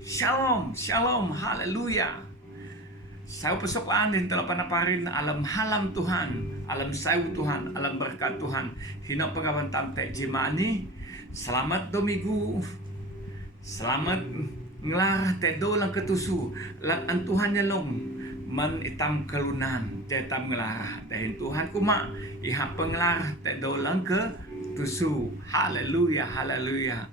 Shalom, shalom, haleluya. Saya pesokaan din telah panaparin alam halam Tuhan, alam sayu Tuhan, alam berkat Tuhan. Hina pagawan tamte jimani. Selamat domigu. Selamat ngelarah tedo lang ketusu. Lang ang Tuhan nyalong man itam kalunan, tetam ngelarah. Dahil Tuhan kuma iha penglarah tedo lang ke tusu. Haleluya, haleluya.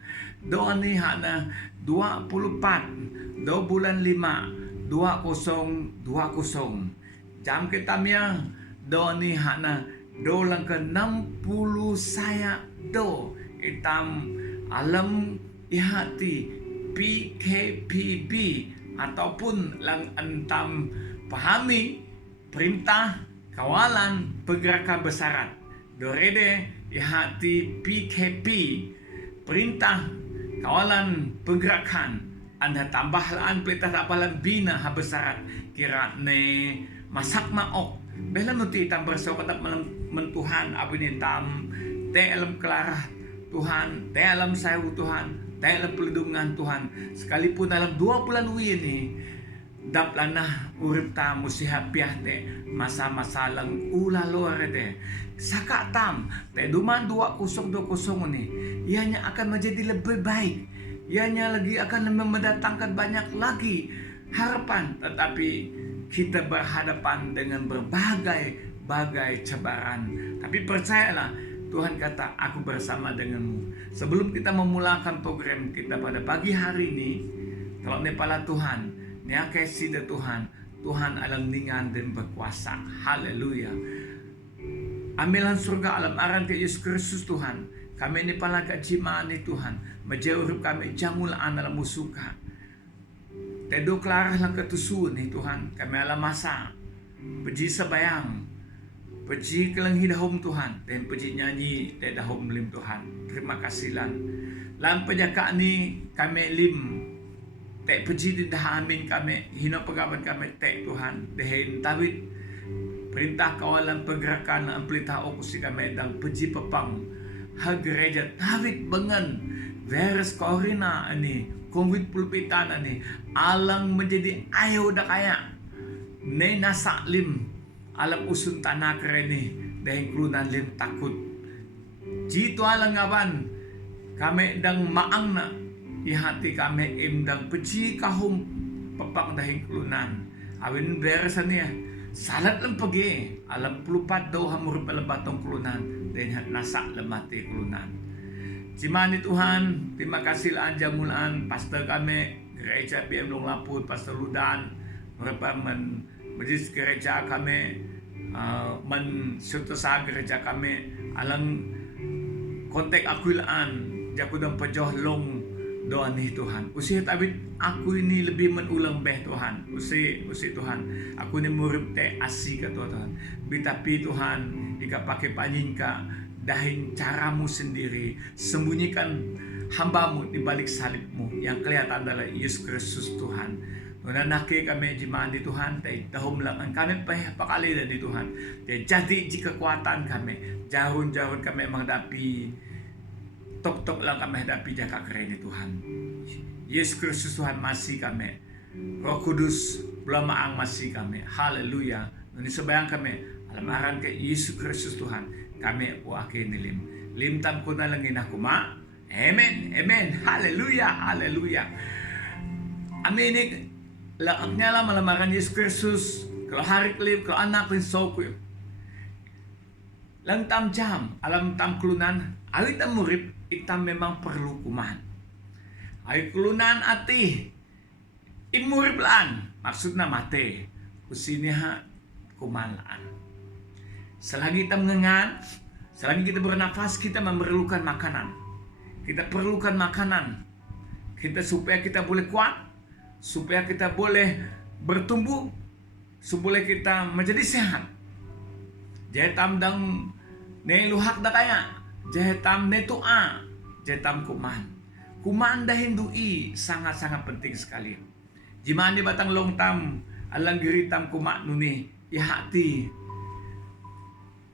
Doa ni hana 24 bulan 5 2020 jam kita mia do ni hana do lang ke 60 saya do itam alam ihati PKPB ataupun lang antam pahami perintah kawalan pergerakan besarat dorede ihati PKP perintah kawalan pergerakan anda tambahlaan pelita tapalan bina habesarat kira ne masak maok bela nuti itam berso kata mentuhan abin itam te alam kelarah Tuhan te alam sayu Tuhan te alam pelindungan Tuhan sekalipun dalam 2 bulan ini daplanah urip ta musiha piah te masa-masa lang ula luar te saka tam te duman 2020 ni ianya akan menjadi lebih baik. Ianya lagi akan mendatangkan banyak lagi harapan, tetapi kita berhadapan dengan berbagai cobaan. Tapi percayalah, Tuhan kata, aku bersama denganmu. Sebelum kita memulakan program kita pada pagi hari ini, kalau nepala Tuhan, niakai sida Tuhan, Tuhan alam ningan dan berkuasa. Haleluya. Amilan surga alam aran ke Yesus Kristus Tuhan. Kami ini palaga jimani Tuhan. Majaurup kami jamul alam musuka. Tedo klarah lang ketusun ni Tuhan. Kami alam masa. Peji sabayang. Peji kelang hidahom Tuhan. Dan peji nyanyi tedahom lim Tuhan. Terima kasih lan. Lan pejaka ni kami lim. Tek peji didahamin kami. Hina pegaban kami tek Tuhan. Dehin tawid. Perintah kawalan pergerakan ang pelita okusi kami. Dan peji pepang. Ha gereja tawid bengan virus corona ani covid pulpitan ani alang menjadi ayo dak kaya ne nasak lim alam usun tanah kereni dahing klunan lim takut jitu alang ngaban kami dang maang na ihati kami imdang peci kahum pepang dahing klunan awin virus ani salat lang pagi alam pulupat daw hamur palabatong klunan dan nasa lemati klunan. Cimani Tuhan, terima kasih lah jamulan pastor kami gereja BM Long Laput, pastor Ludan, mereka majlis gereja kami, serta gereja kami, alang kontak akuilaan, jakudang pejoh long doa nih Tuhan. Usia tabit aku ini lebih menulang beh Tuhan. Usia Tuhan. Aku ini murid te asih ke Tuhan. Tapi Tuhan, jika pakai panjingka dahin caramu sendiri, sembunyikan hambamu di balik salibmu yang kelihatan adalah Yesus Kristus Tuhan. Nanake kami jimandi Tuhan, tahum lang kami pakali dari Tuhan. Jadi jika kekuatan kami, jauh-jauh kami menghadapi tok lang kami hadapi jaka keren Tuhan. Yesus Kristus Tuhan masih kami. Roh Kudus belamaang masih kami. Haleluya. Ini sebayang kami alamaran ke Yesus Kristus Tuhan. Kami uake nilim. Limtam ko na lang inakuma. Amen. Amen. Haleluya. Haleluya. Amin. Laaknya lah malamaran Yesus Kristus. Kalau hari kelip, kalau anak rin sokuyo. Lang tam jam, alam tam klunan. Awit ang murip. Itam memang perlu kuman. Ay kulunan ati imuriblaan maksudnya mate kusiniha kumalaan. Selagi kita mengengan, selagi kita bernafas, kita memerlukan makanan. Kita perlukan makanan. Kita supaya kita boleh kuat, supaya kita boleh bertumbuh, supaya kita menjadi sehat. Jahetam dang ne luhak da kaya. Jahetam netua, jahetam kuman. Kuman dahin dui sangat-sangat penting sekali. Jimani batang longtam, alang giritam kumak nuni, ihati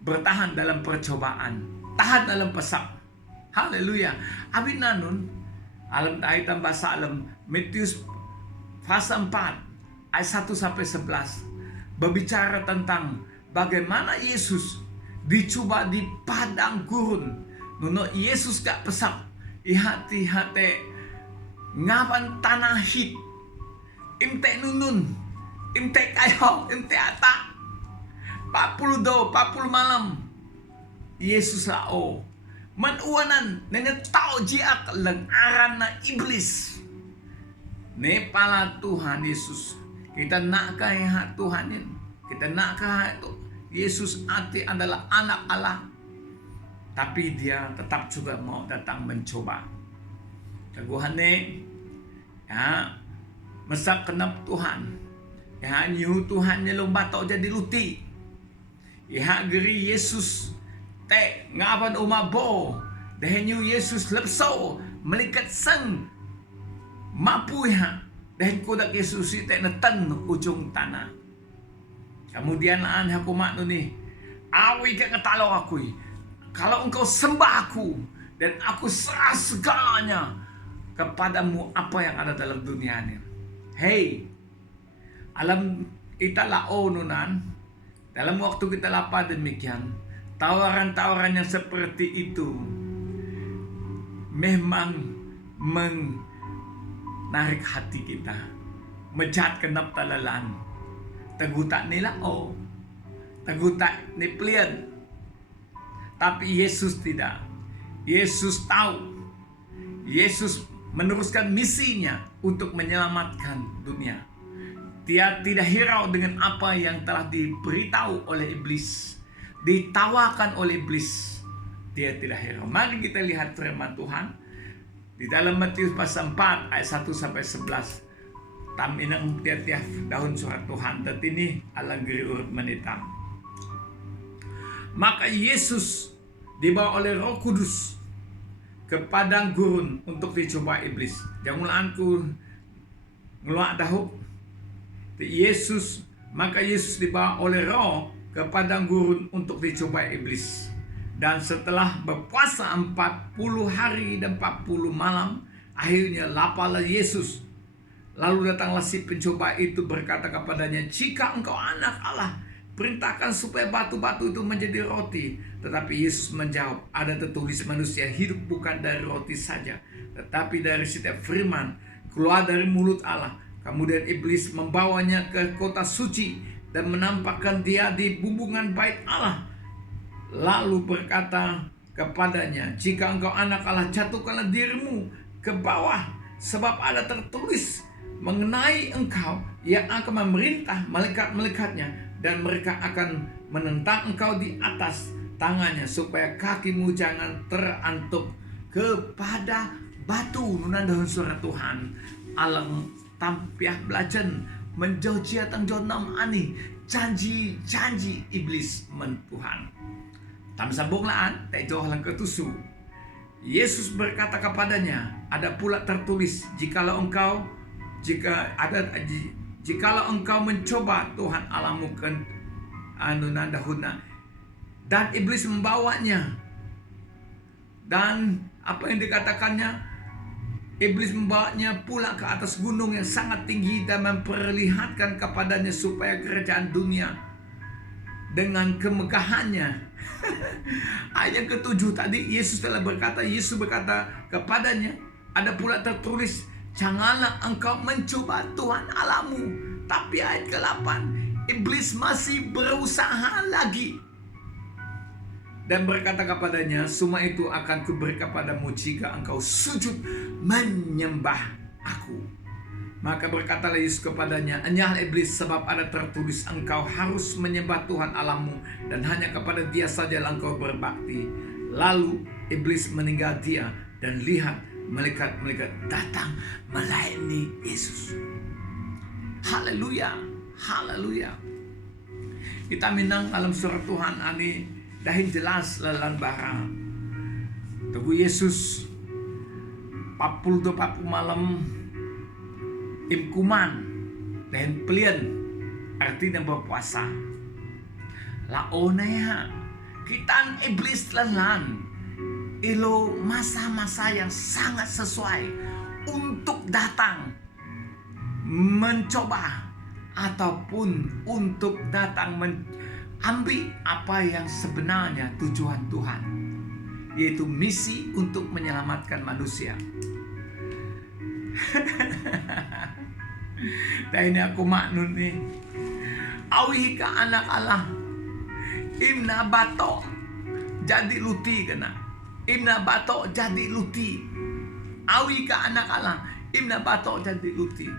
bertahan dalam percobaan, tahan dalam pesak. Haleluya. Abin nanun, alam tayo tambah sa alam, Matius pasal 4 ayat 1 sampai 11 berbicara tentang bagaimana Yesus dicoba di padang gurun. Nuno Yesus gak pesak ihati-hati ngapan tanah hit imte nunun imte kayo imte ata 40 malam Yesus lao manuanan nene tao jiak lang aran na iblis ne pala Tuhan Yesus kita nak kaya Tuhanin kita nak kaya itu Yesus arti adalah anak Allah, tapi dia tetap juga mau datang mencoba. Teguhannya, ya, masak kenap Tuhan, ya nyuh Tuhan nyelomba tau jadi luti, ya geri Yesus te ngapan umabo, dah nyuh Yesus lepso melikat sang mapu ya, dah kodak Yesus te neten ujung tanah. Kemudian aku mak ni, awi ke ketalo aku. Kalau engkau sembah aku dan aku serah segalanya kepadamu apa yang ada dalam dunia ini. Hey, alam kita lao nunan. Dalam waktu kita lapar demikian, tawaran-tawaran yang seperti itu memang menarik hati kita, menjat kenap talalan. Tagutak nila tagutak ni plian. Tapi Yesus tidak. Yesus tahu. Yesus meneruskan misinya untuk menyelamatkan dunia. Dia tidak hirau dengan apa yang telah diberitahu oleh iblis, ditawarkan oleh iblis. Dia tidak hirau. Mari kita lihat firman Tuhan di dalam Matius pasal 4 ayat 1 sampai 11. Tam inang tiap-tiap daun surat Tuhan tatini alang geri urut menitam. Maka Yesus dibawa oleh Roh Kudus ke padang gurun untuk dicoba iblis. Jangulanku ngeluak dahuk. Maka Yesus dibawa oleh Roh ke padang gurun untuk dicoba iblis. Dan setelah berpuasa 40 hari dan 40 malam, akhirnya laparlah Yesus. Lalu datanglah si pencoba itu berkata kepadanya, "Jika engkau anak Allah, perintahkan supaya batu-batu itu menjadi roti." Tetapi Yesus menjawab, "Ada tertulis manusia hidup bukan dari roti saja, tetapi dari setiap firman keluar dari mulut Allah." Kemudian iblis membawanya ke kota suci dan menampakkan dia di bumbungan bait Allah. Lalu berkata kepadanya, "Jika engkau anak Allah, jatuhkanlah dirimu ke bawah, sebab ada tertulis mengenai engkau yang akan memerintah malaikat-malaikatnya, dan mereka akan menentang engkau di atas tangannya supaya kakimu jangan terantuk kepada batu." Nunan daun surat Tuhan alang tampiah belajan menjauh jiatang jonam ani janji iblis men Tuhan. Tam sambunglaan tak jauh lang ketusu. Yesus berkata kepadanya, "Ada pula tertulis, jikalau engkau mencoba Tuhan Allahmu kan dahuna." Dan iblis membawanya. Dan apa yang dikatakannya? Iblis membawanya pula ke atas gunung yang sangat tinggi dan memperlihatkan kepadanya supaya kerajaan dunia dengan kemegahannya. Ayat ke-7 tadi Yesus berkata kepadanya, "Ada pula tertulis, janganlah engkau mencoba Tuhan Allahmu." Tapi ayat ke-8, iblis masih berusaha lagi dan berkata kepadanya, "Semua itu akan kuberi kepadamu jika engkau sujud menyembah aku." Maka berkatalah Yesus kepadanya, "Enyah iblis, sebab ada tertulis, engkau harus menyembah Tuhan Allahmu dan hanya kepada Dia saja engkau berbakti." Lalu iblis meninggal dia, dan lihat malaikat-malaikat datang melayani Yesus. Haleluya, haleluya. Kita minang dalam surat Tuhan ini dahin jelas lalan barang. Tugu Yesus 40 malam imkuman dahin pelian artinya berpuasa. Laona ya kita iblis lalan ilo masa-masa yang sangat sesuai untuk datang mencoba ataupun untuk datang mengambil apa yang sebenarnya tujuan Tuhan, yaitu misi untuk menyelamatkan manusia. Dan ini aku maknun nih, awi ka anak Allah, imna bato jadi luti kena, imna bato jadi luti, awi ka anak Allah, imna bato jadi luti.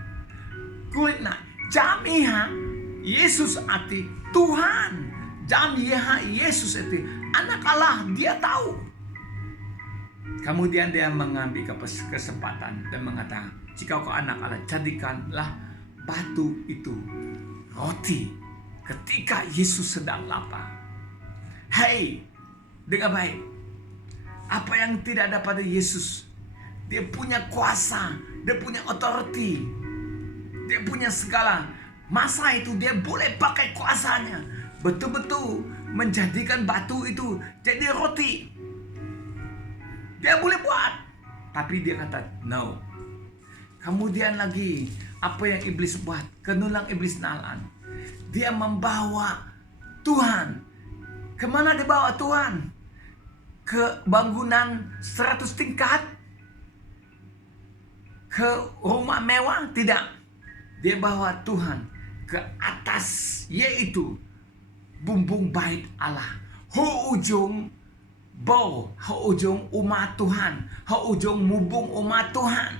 Kuitna jamiha Yesus ati Tuhan, jamiha Yesus ati anak Allah, dia tahu. Kemudian dia mengambil kesempatan dan mengatakan, jika kau anak Allah, jadikanlah batu itu roti. Ketika Yesus sedang lapar. Hei, dengar baik. Apa yang tidak ada pada Yesus? Dia punya kuasa, dia punya authority, dia punya segala. Masa itu dia boleh pakai kuasanya, betul-betul menjadikan batu itu jadi roti. Dia boleh buat. Tapi dia kata, no. Kemudian lagi, apa yang iblis buat? Kenulang iblis nalan. Dia membawa Tuhan. Kemana dia bawa Tuhan? Ke bangunan 100 tingkat? Ke rumah mewah? Tidak. Dia bawa Tuhan ke atas, yaitu bumbung bait Allah. Ujung umat Tuhan, ujung mubung umat Tuhan.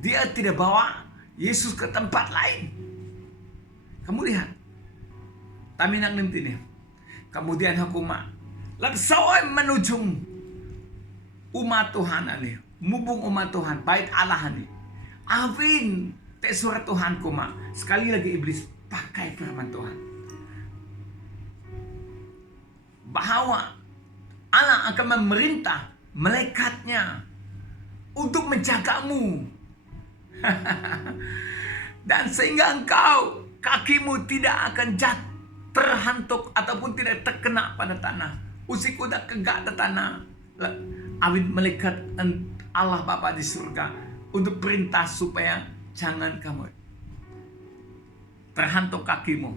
Dia tidak bawa Yesus ke tempat lain. Kamu lihat, taminang nanti nih. Kemudian hukumat langsung menuju umat Tuhan ini, mubung umat Tuhan, bait Allah ini. Awin te surat Tuhan kuma. Sekali lagi iblis pakai firman Tuhan, bahwa Allah akan memerintah malaikatnya untuk menjagamu. Dan sehingga engkau, kakimu tidak akan terhantuk ataupun tidak terkena pada tanah. Usiku dah kegak di tanah. Awit malaikat Allah Bapa di surga untuk perintah supaya jangan kamu terhantuk kakimu.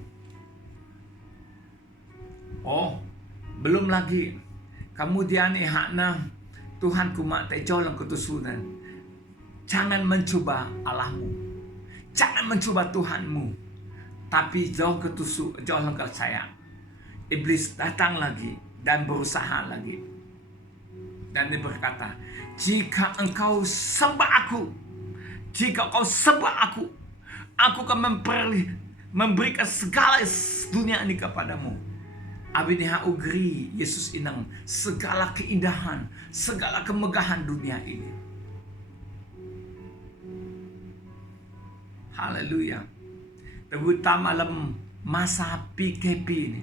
Oh, belum lagi. Kemudian hakna Tuhan kumak tejolang ketusunan. Jangan mencoba Allahmu. Jangan mencoba Tuhanmu. Tapi jauh jauh ke saya. Iblis datang lagi dan berusaha lagi. Dan dia berkata, jika engkau sembah aku, jika kau sembah aku akan memberikan segala dunia ini kepadamu. Abiniha ugri Yesus inang segala keindahan, segala kemegahan dunia ini. Haleluya. Terutama dalam masa PKP ini,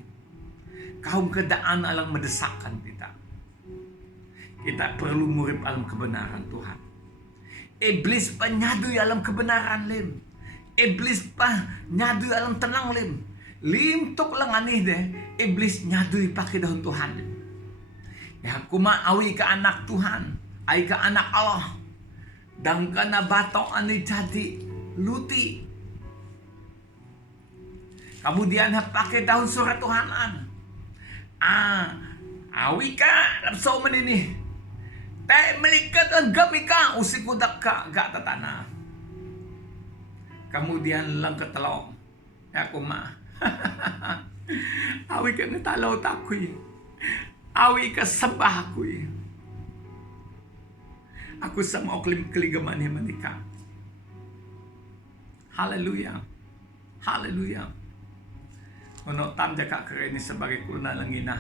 kaum keadaan alang mendesakkan kita. Kita perlu murid alam kebenaran Tuhan. Iblis penyadu alam kebenaran lim. Iblis penyadu alam tenang lim. Limtuk lang anih deh, iblis nyadui pakai daun Tuhan. Ya kuma awi ke anak Tuhan, ai ke anak Allah. Dan kana batok ani jadi luti. Kemudian pakai daun surat Tuhanan. Awi ka lapso menini. Tay melikat ang gamika usik udak ka gak tatana. Kemudian lang ketelong. Ya kuma. Awi ka ngetalaw takoy. Awi ka sembah akoy. Aku sama keligaman ni manika. Haleluya. Haleluya. Ono tam jaka ini sebagai kurna langina.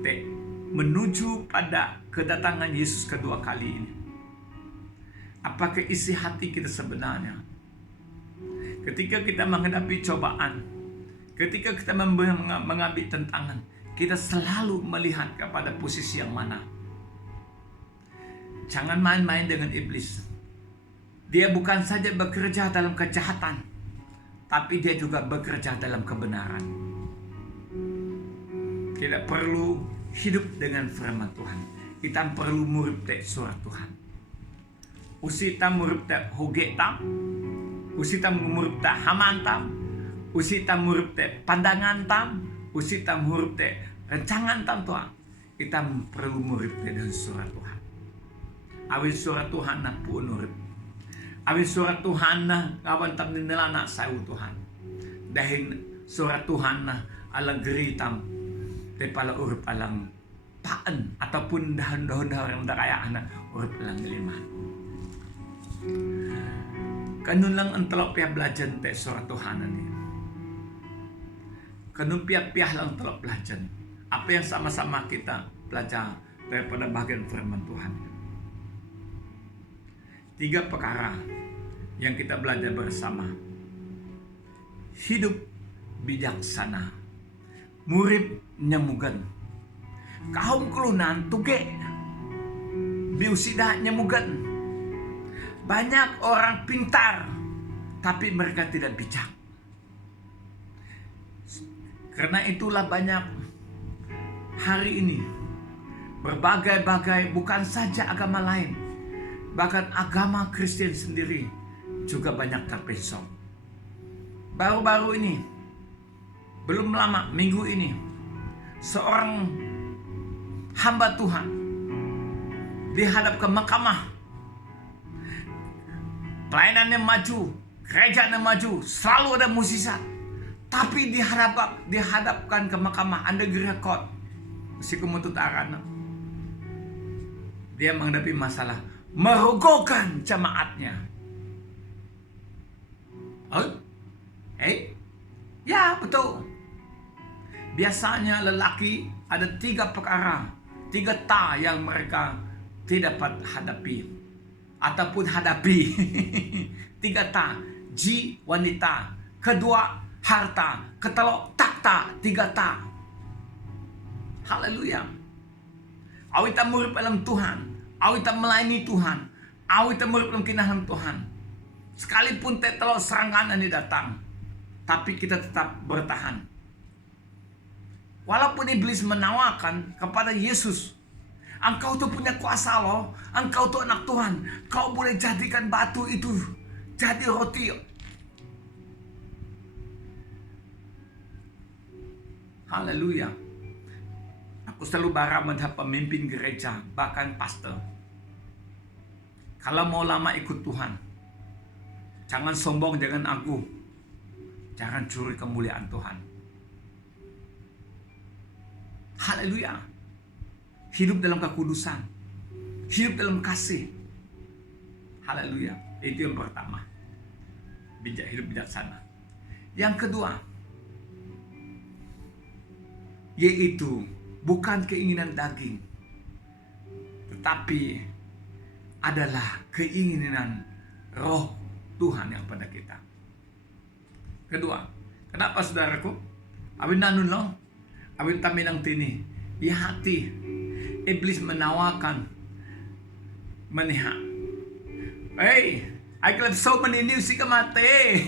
Te menuju pada kedatangan Yesus kedua kali ini. Apakah isi hati kita sebenarnya? Ketika kita menghadapi cobaan, ketika kita mengambil tantangan, kita selalu melihat kepada posisi yang mana. Jangan main-main dengan iblis. Dia bukan saja bekerja dalam kejahatan, tapi dia juga bekerja dalam kebenaran. Kita perlu hidup dengan firman Tuhan. Kita perlu murid surat Tuhan. Usita murid hogeta, usita murip ta hamantam, usita murip te pandangan tam, usita murip te rencangan tam tua. Kita perlu murip te dengan surat Tuhan. Awin surat Tuhan na puun urip. Awin surat Tuhan na kawan tam ninilana sa Tuhan. Dahil surat Tuhan na alang geritam te pala urip alang paan ataupun dahan-dahan yang dakayaan na urip alang ngiliman. Kanun lang ang telok pia belajar te surat Tuhan ini. Kanun pia lang telok belajar. Apa yang sama-sama kita belajar daripada bagian firman Tuhan. 3 perkara yang kita belajar bersama. Hidup bijaksana, murip nyamugan, kaum kelunan tuge, biusida nyamugan. Banyak orang pintar, tapi mereka tidak bijak. Karena itulah banyak hari ini berbagai-bagai, bukan saja agama lain, bahkan agama Kristen sendiri juga banyak terpesong. Baru-baru ini, belum lama, minggu ini, seorang hamba Tuhan dihadap ke mahkamah. Pelayanannya maju, kerajaan maju, selalu ada musisat. Tapi dihadapkan ke mahkamah, under court, si kemuntut arana. Dia menghadapi masalah merugikan jemaatnya. Ya betul. Biasanya lelaki ada 3 perkara, 3 ta yang mereka tidak dapat hadapi ataupun hadapi. 3 ta, ji wanita, kedua harta, ketelok takta, 3 ta. Haleluya. Awita murip dalam Tuhan, awita melayani Tuhan, awita murip dalam kinahan Tuhan. Sekalipun telok serangan ini datang, tapi kita tetap bertahan. Walaupun iblis menawarkan kepada Yesus, engkau tuh punya kuasa loh, engkau tuh anak Tuhan, kau boleh jadikan batu itu jadi roti. Haleluya. Aku selalu berharap menghadap pemimpin gereja, bahkan pastor. Kalau mau lama ikut Tuhan, jangan sombong, jangan aku. Jangan curi kemuliaan Tuhan. Haleluya. Hidup dalam kekudusan. Hidup dalam kasih. Haleluya. Itu yang pertama. Hidup bijaksana. Yang kedua, yaitu bukan keinginan daging, tetapi adalah keinginan roh Tuhan yang pada kita. Kedua, kenapa saudaraku? Awin nanun lo, awin taminang tini, di hati iblis menawarkan meniha. Hey, I can have so many news ka mati.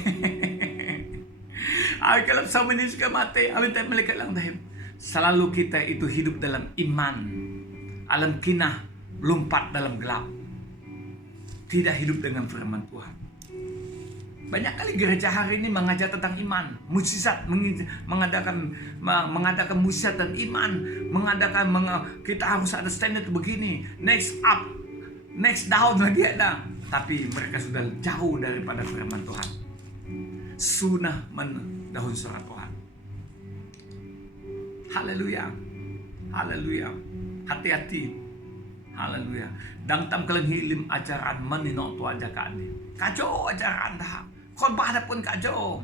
I can have so many news ka mati. Awin tayo malikat lang dahil selalu kita itu hidup dalam iman, alam kinah, lompat dalam gelap. Tidak hidup dengan firman Tuhan. Banyak kali gereja hari ini mengajar tentang iman, mukjizat, mengadakan mukjizat dan iman, kita harus ada standar begini, next up, next down lagi ada. Tapi mereka sudah jauh daripada firman Tuhan. Sunnah mendahun surat Tuhan. Haleluya, haleluya, hati-hati, haleluya. Dang tam kalian hilim ajaran menino tu aja kani. Kacau ajaran dah. Khotbah ada pun kacau.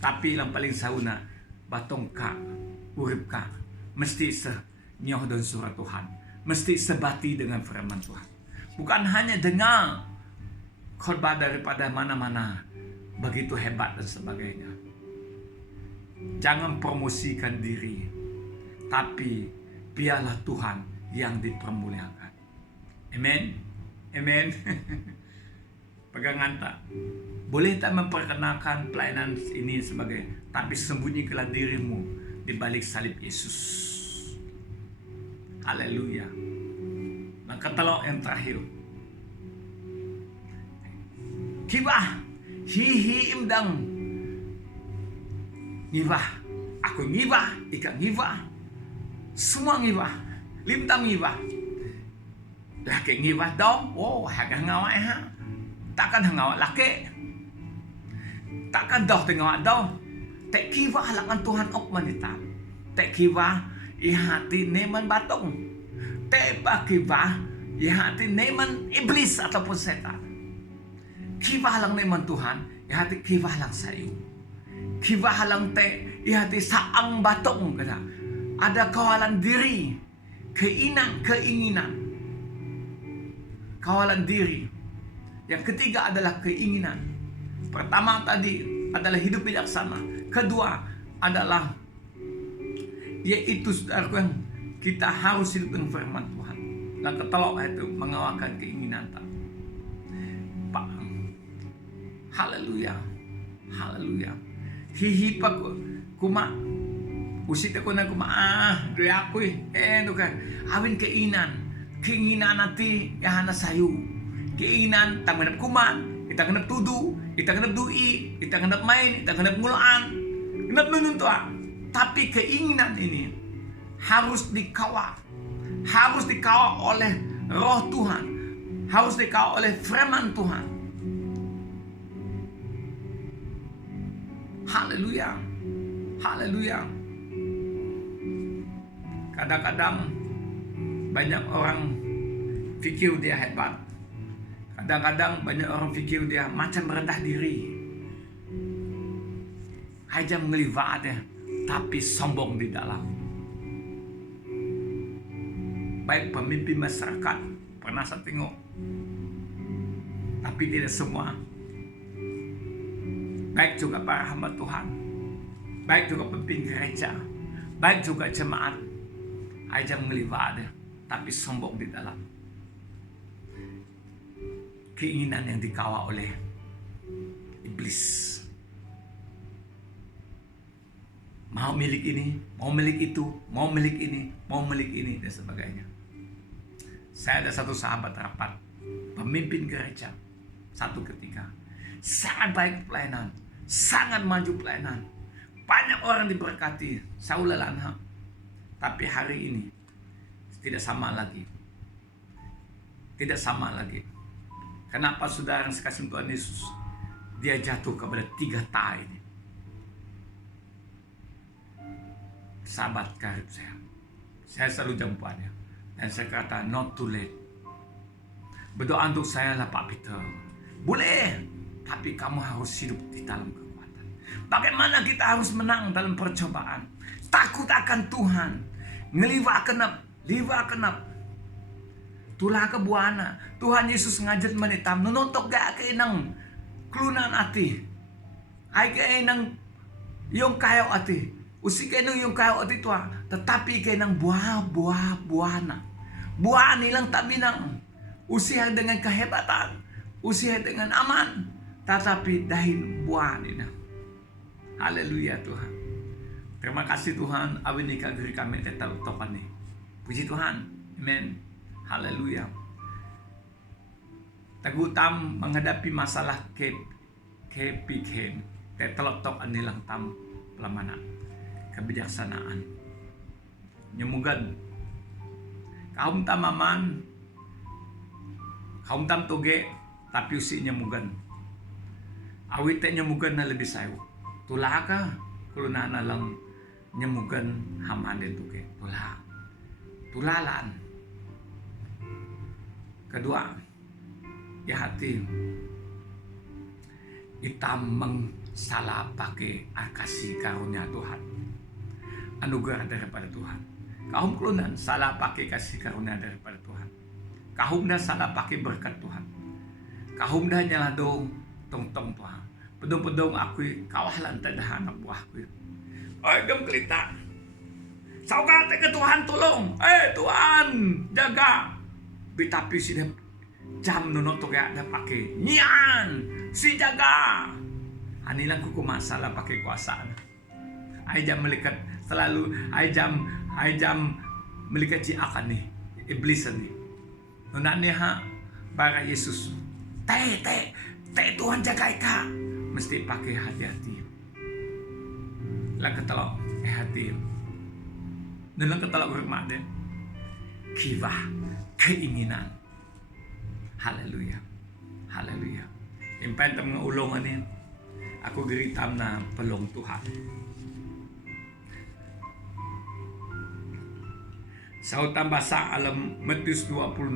Tapi yang paling sauna batong ka, urip ka, mesti nyoh dan surat Tuhan, mesti sebati dengan firman Tuhan. Bukan hanya dengar khotbah daripada mana-mana begitu hebat dan sebagainya. Jangan promosikan diri, tapi biarlah Tuhan yang dipermuliakan. Amen, amen. Pegangan tak? Boleh tak memperkenalkan pelayanan ini sebagai, tapi sembunyikanlah dirimu di balik salib Yesus. Haleluya. Maka telok yang terakhir, Kiba hihi imdang ngiba. Aku ngiba, ika ngiba. Semua ngiba. Limtam ngiba. Laki ngiba dong. Oh, haga ngawak ha. Takkan ngawak laki. Takkan dah tengok dah. Tak kiva halakan Tuhan ok manita. Tak kiva ihati neman batung. Tak kiva ihati neman iblis ataupun setan. Kiva halang neman Tuhan, ihati kiva halang sayu. Kiva halang te ihati saang batung kata. Ada kawalan diri, keinginan. Kawalan diri. Yang ketiga adalah keinginan. Pertama tadi adalah hidup bijaksana. Kedua adalah yaitu saudaraku yang kita harus hidup dengan firman Tuhan. Dan ketelok itu mengawakan keinginan tak. Pak. Haleluya. Haleluya. Hihi pak kuma usit ako na kuma doy ako tu kan awin keinginan nanti yang sayu. Keinginan tak menap kuman. Kita kena tudu, kita kena dui, kita kena main, kita kena ngulaan, kena nunun tua. Tapi keinginan ini harus dikawal oleh Roh Tuhan, harus dikawal oleh firman Tuhan. Haleluya, haleluya. Kadang-kadang banyak orang fikir dia hebat. Kadang-kadang banyak orang fikir dia macam rendah diri. Aja ngelivat ya, tapi sombong di dalam. Baik pemimpin masyarakat, pernah saya tengok. Tapi tidak semua. Baik juga para hamba Tuhan. Baik juga pemimpin gereja. Baik juga jemaat. Aja ngelivat ya, tapi sombong di dalam. Keinginan yang dikawal oleh iblis. Mau milik ini, mau milik itu, mau milik ini, mau milik ini, dan sebagainya. Saya ada satu sahabat rapat, pemimpin gereja, satu ketika. Sangat baik pelayanan, sangat maju pelayanan. Banyak orang diberkati, saulalana. Tapi hari ini, tidak sama lagi. Tidak sama lagi. Kenapa saudara yang sekasih Tuhan Yesus dia jatuh kepada 3 ta ini? Sahabat karib saya selalu jumpa dia dan saya kata not too late. Berdoa untuk saya lah Pak Peter. Boleh, tapi kamu harus hidup di dalam kekuatan. Bagaimana kita harus menang dalam percobaan? Takut akan Tuhan. Ngeliwa kenap. Tulah ke buana. Tuhan Yesus ngajet menitam. Nunontok gak ke inang klunan ati. Ay ke inang yung kayo ati. Usi ke inang yung kayo ati tua. Tetapi ke inang buana. Buah nilang taminang. Usiha dengan kehebatan. Usiha dengan aman. Tetapi dahil buah nina. Haleluya Tuhan. Terima kasih Tuhan. Awin ni kagiri kami tetap topan ni. Puji Tuhan. Amen. Haleluya. Tagutam menghadapi masalah kepiken. Tetelok anilang tam pelamana. Kebijaksanaan. Nyemugan. Kaum tamaman. Kaum tam toge. Tapi usi nyemugan. Awit nyemugan na lebih sayo. Tulah ka. Kuluna na lang nyemugan hamanin toge. Tulah. Tulalan. Kedua, ya hati hitam salah pakai kasih karunia Tuhan, anugerah daripada Tuhan. Kaum kelunan salah pakai kasih karunia daripada Tuhan. Kaum dah salah pakai berkat Tuhan. Kaum dah nyala dong tong Tuhan. Pedong aku kawalan tadahan anak buahku. Oi gem kelita. Sauga ke Tuhan tolong. Tuhan jaga. Tapi si jam nunok tuh kayak ada pakai nyian si jaga. Anilang kuku masalah pakai kuasaan. Ai jam melikat selalu ai jam melikat si akan nih iblis nih. Nunane ha bara Yesus. Te Tuhan jagai ka, mesti pakai hati-hati. Lang ketelok hati. Dalam ketelok bermak deh. Kibah, keinginan. Haleluya. Haleluya. Impan tem ulong ani. Aku geritam na pelong Tuhan. Sautan bahasa alam Matius 26.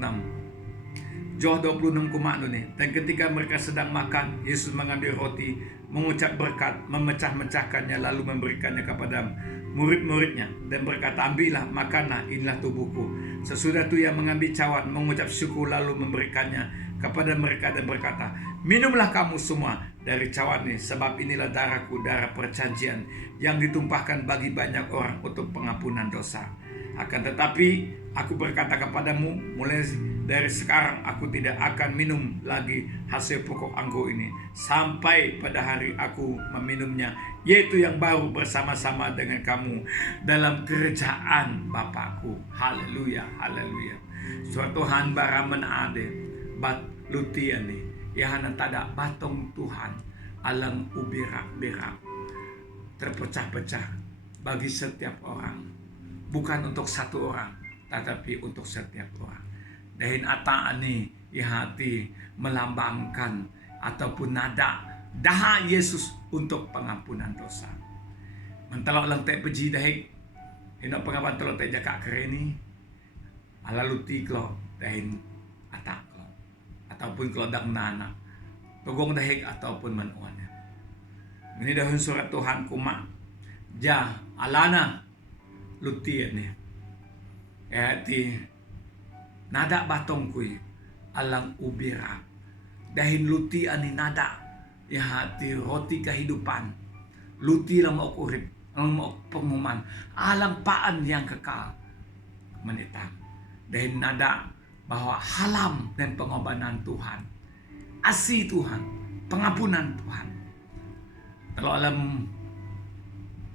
John 26 kumano nih. Dan ketika mereka sedang makan, Yesus mengambil roti, mengucap berkat, memecah-mecahkannya, lalu memberikannya kepada murid-muridnya dan berkata, ambillah, makanlah, inilah tubuhku. Sesudah itu ia mengambil cawan, mengucap syukur, lalu memberikannya kepada mereka dan berkata, minumlah kamu semua dari cawan ini, sebab inilah darahku, darah perjanjian yang ditumpahkan bagi banyak orang untuk pengampunan dosa. Akan tetapi aku berkata kepadamu, mulai dari sekarang aku tidak akan minum lagi hasil pokok anggur ini sampai pada hari aku meminumnya, yaitu yang baru bersama-sama dengan kamu dalam kerajaan Bapakku. Haleluya, haleluya. Suatu Tuhan baramen ade bat lutiani yahana tada batong Tuhan alang ubirak-birak terpecah-pecah bagi setiap orang. Bukan untuk satu orang, tetapi untuk setiap orang. Dahin ata ani hati melambangkan ataupun nada daha Yesus untuk pengampunan dosa. Mentelok lang te peji dahik hina pengapan telok te jaka kereni ala luti klo dahin ata klo ataupun klo dang nana togong dahik ataupun manuannya. Ini dahun surat Tuhan kuma ja alana luti ni hati nada batong kuy alang ubira dahin luti ani nada ya hati roti kehidupan luti lang mau urip lang mau pengumuman alang paan yang kekal menitang dahin nada bahwa halam dan pengorbanan Tuhan, asih Tuhan, pengampunan Tuhan. Kalau alam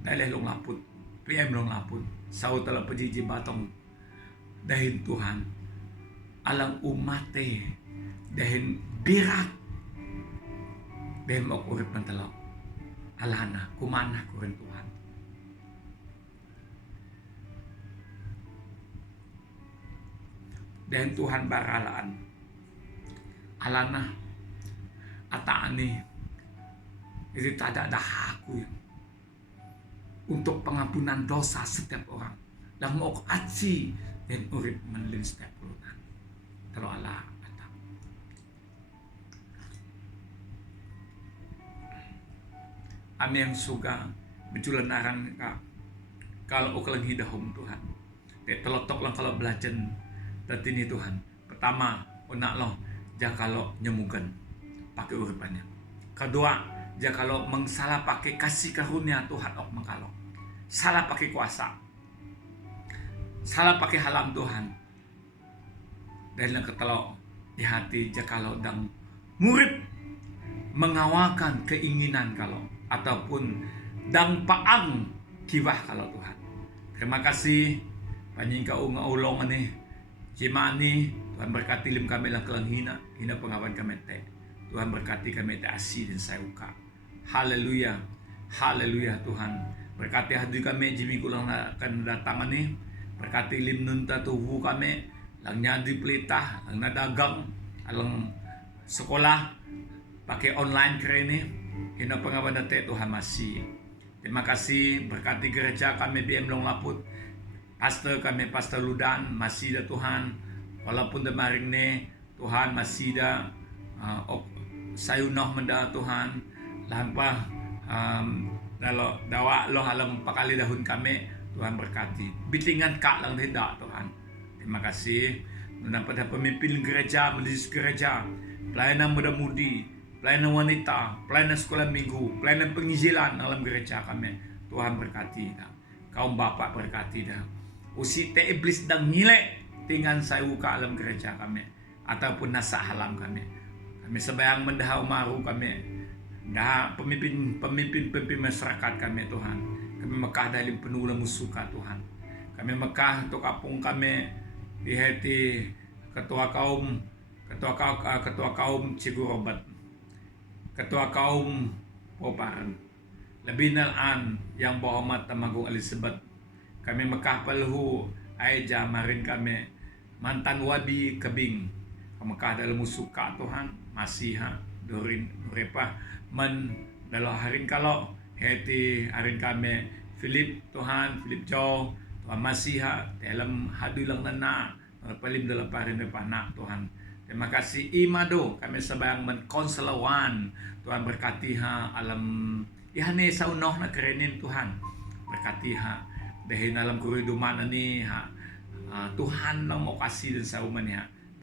dalih long laput PM long laput sau telah pejiji batong dahin Tuhan alang umate dahin birat dahin mau urip mentelok alana kumana kuren Tuhan. Dan Tuhan baralaan alana ataani itu tak ada haku untuk pengampunan dosa setiap orang. Dan mau aci dan urip menlin setiap lunan. Terus Allah kata. Ami yang suka berjulanaran kalau ukelang hidahum Tuhan. Telotok lang kalau belajar tatini Tuhan. Pertama, unak lo kalau nyemukan pakai uripannya. Kedua, kalau mengsalah pakai kasih karunia Tuhan ok mengkalok. Salah pakai kuasa. Salah pakai halam Tuhan. Dan yang ketelok di hati kalau dang murid mengawalkan keinginan kalau ataupun dang paang kibah kalau Tuhan. Terima kasih panjang kau ngaulong nih. Cimani Tuhan berkati lim kami lang kelang hina pengawan kami te. Tuhan berkati kami te asih dan sayuka. Haleluya. Haleluya Tuhan. Berkati hadi kami jimi kulang akan datangan nih. Berkati lim nunta tubuh kami lang nyadi pelitah, lang nadagang, alang sekolah pakai online kerene. Hina pengawan te Tuhan masih. Terima kasih berkati gereja kami BM Long Laput. Pastor kami Pastor Ludan masih dah Tuhan. Walaupun demaring ne Tuhan masih dah sayunoh menda Tuhan. Lampah kalau dawa loh alam pakali dahun kami Tuhan berkati. Bitingan kak lang tidak Tuhan. Terima kasih. Pada pemimpin gereja, majelis gereja, pelayanan muda-mudi, pelayanan wanita, pelayanan sekolah minggu, pelayanan penginjilan dalam gereja kami. Tuhan berkati dah. Kaum bapak berkati dah. Usi te iblis dang ngilek tinggal saya buka alam gereja kami ataupun nasa halam kami. Kami sebayang mendahau maru kami. Dah pemimpin masyarakat kami Tuhan. Kami Mekah dalam penuh musuka Tuhan. Kami Mekah untuk kapung kami di hati ketua kaum Cigurobat. Ketua Kaum Poparan, lebih nalan yang berhormat Tamagung Elizabeth, kami Mekah Pelhu, Aija Marin kami, mantan Wabi Kebing, Mekah dalam suka Tuhan, masih Dorin Repah, men dalam harin kalau, heti harin kami, Philip Tuhan, Philip Joe, Tuhan masih dalam hadu lang nana, palim dalam parin repah nak Tuhan. Terima kasih Imado, kami sebayang menkonselawan. Tuhan berkati alam ihane saunoh na kerenin Tuhan. Berkati dahil alam kuriduman ni Tuhan lang mo kasih dan sauman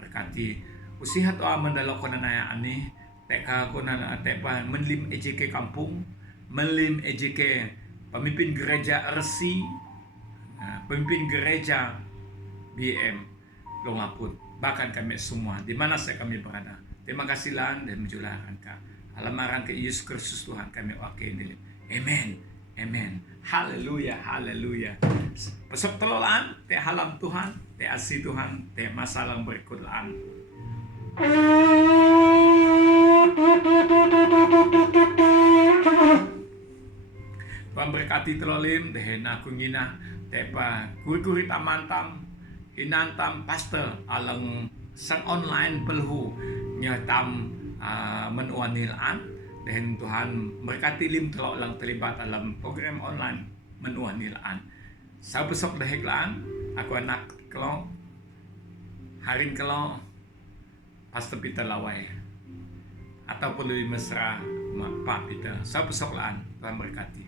berkati. Usiha to aman dalaw ko na nayaan ni. Teka ko na tepa menlim EJK kampung, menlim EJK pemimpin gereja RC, pemimpin gereja BM Longaput. Bahkan kami semua, di mana saja kami berada. Terima kasih lan dan menjulakan ka. Alamaran ke Yesus Kristus Tuhan kami wakil nilim. Amen. Amen. Haleluya, haleluya. Pasok telolaan, te halam Tuhan, te asih Tuhan, te masalah berikutlaan. Tuhan berkati telolim, dehen aku ngina, tepa kuri-kuri tamantam, hinantam pastor alang sang online pelhu nyatam menuanilan dan Tuhan berkati lim telok lang terlibat dalam program online menuanilan. Sa besok dahiklaan aku anak kelong harin kelong pastor Peter Lawai ataupun lebih mesra Pak Peter. Sa besok laan Tuhan berkati.